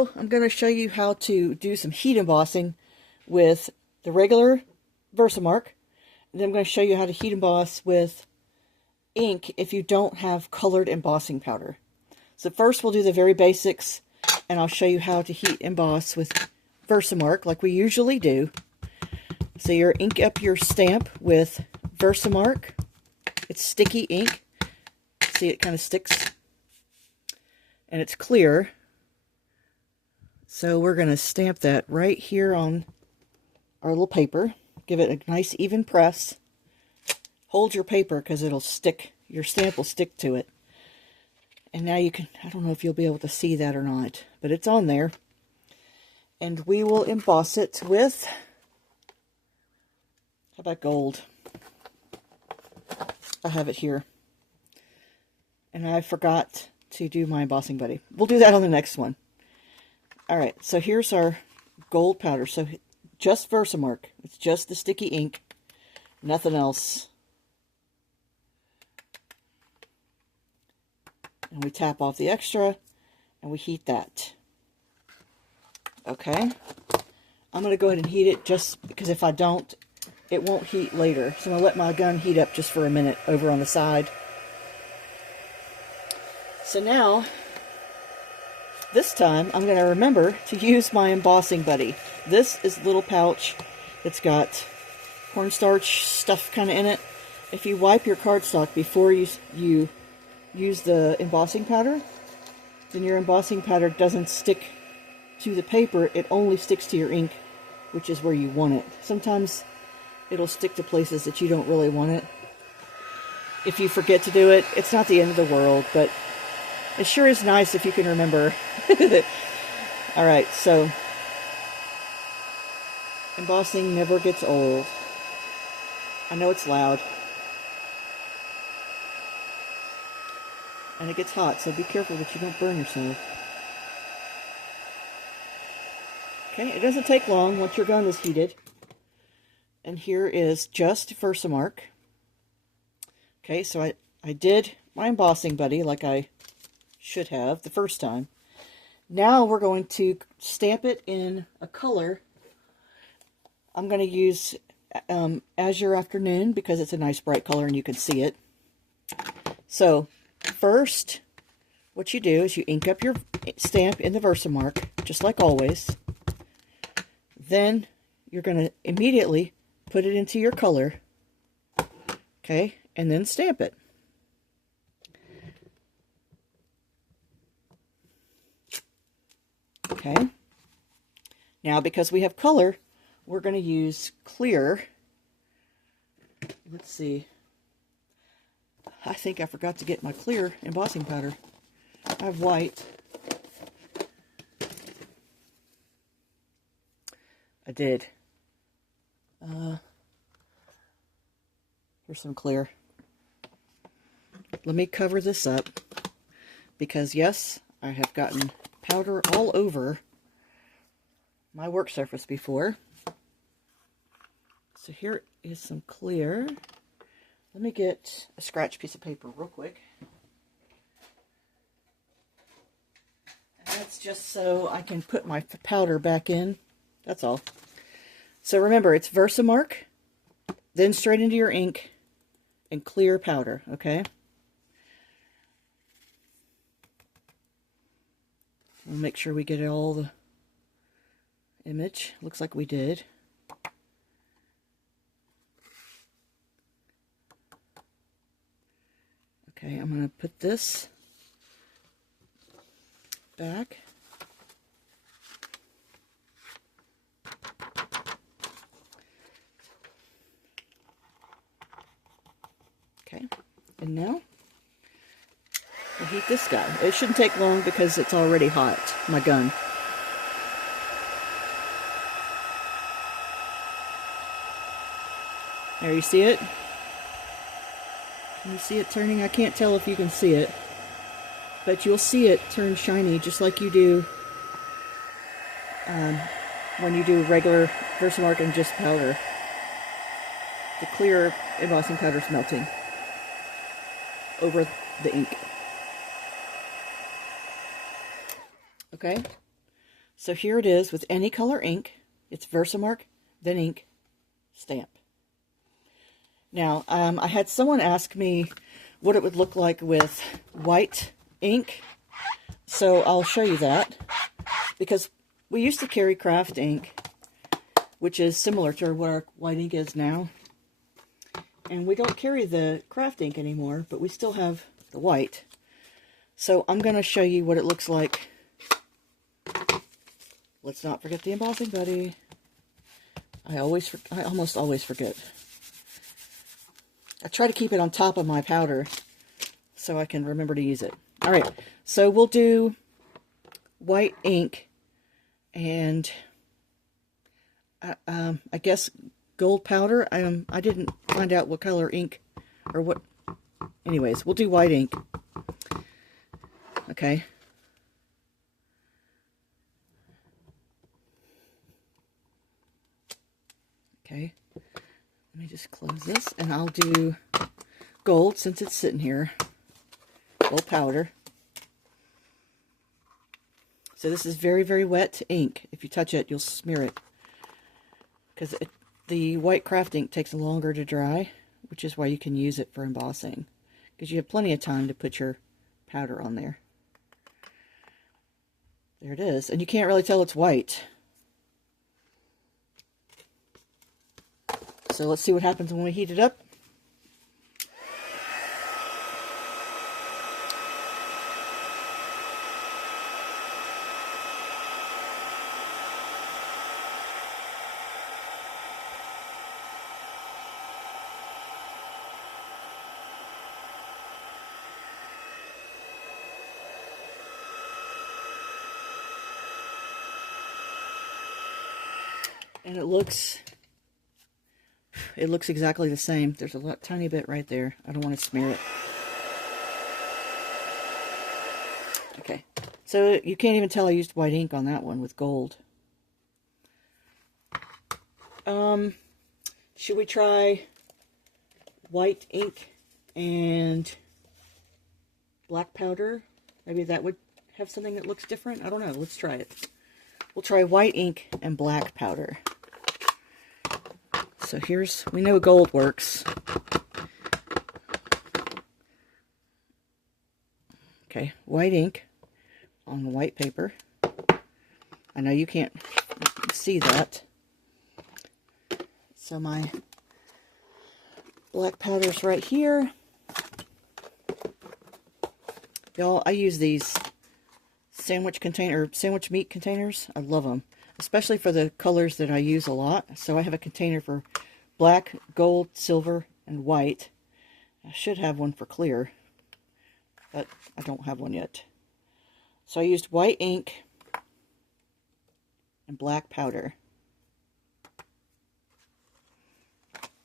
So I'm going to show you how to do some heat embossing with the regular Versamark. And then I'm going to show you how to heat emboss with ink if you don't have colored embossing powder. So first we'll do the very basics, and I'll show you how to heat emboss with Versamark like we usually do. So you ink up your stamp with Versamark. It's sticky ink. See, it kind of sticks. And it's clear. So we're going to stamp that right here on our little paper. Give it a nice even press. Hold your paper because it'll stick, your stamp will stick to it. And now you can, I don't know if you'll be able to see that or not, but it's on there. And we will emboss it with, how about gold? I have it here. And I forgot to do my embossing buddy. We'll do that on the next one. Alright, so here's our gold powder. So just Versamark. It's just the sticky ink. Nothing else. And we tap off the extra. And we heat that. Okay. I'm going to go ahead and heat it just because if I don't, it won't heat later. So I'm going to let my gun heat up just for a minute over on the side. So now, this time, I'm going to remember to use my embossing buddy. This is a little pouch that's got cornstarch stuff kind of in it. If you wipe your cardstock before you use the embossing powder, then your embossing powder doesn't stick to the paper. It only sticks to your ink, which is where you want it. Sometimes it'll stick to places that you don't really want it. If you forget to do it, it's not the end of the world, but it sure is nice if you can remember. Alright, so embossing never gets old. I know it's loud. And it gets hot, so be careful that you don't burn yourself. Okay, it doesn't take long once your gun is heated. And here is just Versamark. Okay, so I did my embossing buddy like I should have the first time. Now we're going to stamp it in a color. I'm going to use Azure Afternoon because it's a nice bright color and you can see it. So first, what you do is you ink up your stamp in the Versamark, just like always. Then you're going to immediately put it into your color. Okay, and then stamp it. Okay, now because we have color, we're going to use clear. Let's see. I think I forgot to get my clear embossing powder. I have white. I did. Here's some clear. Let me cover this up because yes, I have gotten powder all over my work surface before. So here is some clear. Let me get a scratch piece of paper real quick. And that's just so I can put my powder back in. That's all. So remember, it's Versamark, then straight into your ink, and clear powder, okay? We'll make sure we get all the image. Looks like we did. Okay, I'm going to put this back. Okay, and now we'll heat this guy. It shouldn't take long because it's already hot, my gun. There, you see it? Can you see it turning? I can't tell if you can see it, but you'll see it turn shiny just like you do when you do regular Versamark and just powder. The clear embossing powder is melting over the ink. Okay, So here it is with any color ink. It's Versamark, then ink, stamp. Now, I had someone ask me what it would look like with white ink. So I'll show you that. Because we used to carry craft ink, which is similar to what our white ink is now. And we don't carry the craft ink anymore, but we still have the white. So I'm going to show you what it looks like. Let's not forget the embossing buddy. I almost always forget. I try to keep it on top of my powder so I can remember to use it. All right, so we'll do white ink and I guess gold powder. I didn't find out what color ink or what. Anyways, we'll do white ink. Okay. Okay. Let me just close this, and I'll do gold since it's sitting here. Gold powder. So this is very, very wet ink. If you touch it, you'll smear it. Because the white craft ink takes longer to dry, which is why you can use it for embossing. Because you have plenty of time to put your powder on there. There it is. And you can't really tell it's white. So let's see what happens when we heat it up. And it looks exactly the same. There's a tiny bit right there. I don't want to smear it. Okay, so you can't even tell I used white ink on that one with gold. Should we try white ink and black powder? Maybe that would have something that looks different. I don't know. Let's try it. We'll try white ink and black powder. So we know gold works. Okay, white ink on the white paper. I know you can't see that. So my black powder's right here. Y'all, I use these sandwich meat containers. I love them, especially for the colors that I use a lot. So I have a container for black, gold, silver, and white. I should have one for clear, but I don't have one yet. So I used white ink and black powder.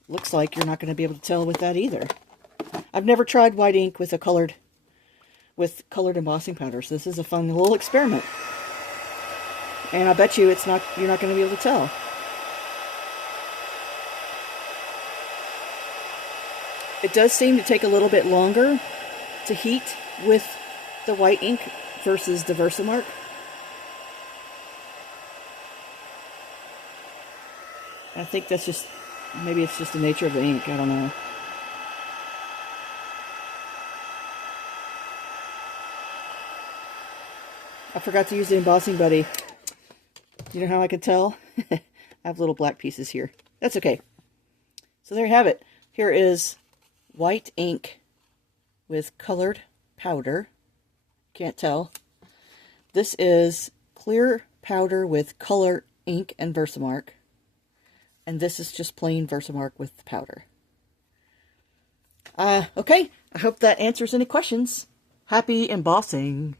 Looks like you're not going to be able to tell with that either. I've never tried white ink with colored embossing powder, so this is a fun little experiment. And I bet you you're not going to be able to tell. It does seem to take a little bit longer to heat with the white ink versus the Versamark. I think that's just, maybe it's just the nature of the ink, I don't know. I forgot to use the embossing buddy. You know how I could tell? I have little black pieces here. That's okay. So there you have it. Here is white ink with colored powder. Can't tell. This is clear powder with color ink and Versamark. And this is just plain Versamark with the powder. Okay. I hope that answers any questions. Happy embossing!